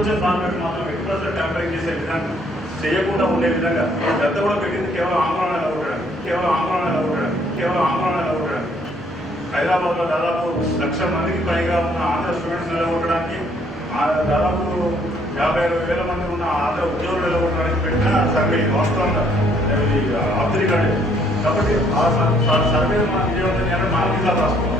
వచ్చిన ఫార్మాట్ మాత్రం ఎక్కువ ట్యాంపరింగ్ చేసే విధంగా చేయకుండా ఉండే విధంగా గత కూడా పెట్టింది కేవలం ఆందోళన ఉండడం హైదరాబాద్లో దాదాపు 1,00,000 మందికి పైగా ఉన్న ఆంధ్ర స్టూడెంట్స్ నిలబడడానికి దాదాపు 50,000 మంది ఉన్న ఆంధ్ర ఉద్యోగులు నిలబడడానికి పెట్టిన సర్వే వాస్తవంగా ఆఫ్ ది రికార్డ్. కాబట్టి ఆ సర్వే మనం విజయవంతం చేయాలని మనం ఇంకా రాసుకోవాలి.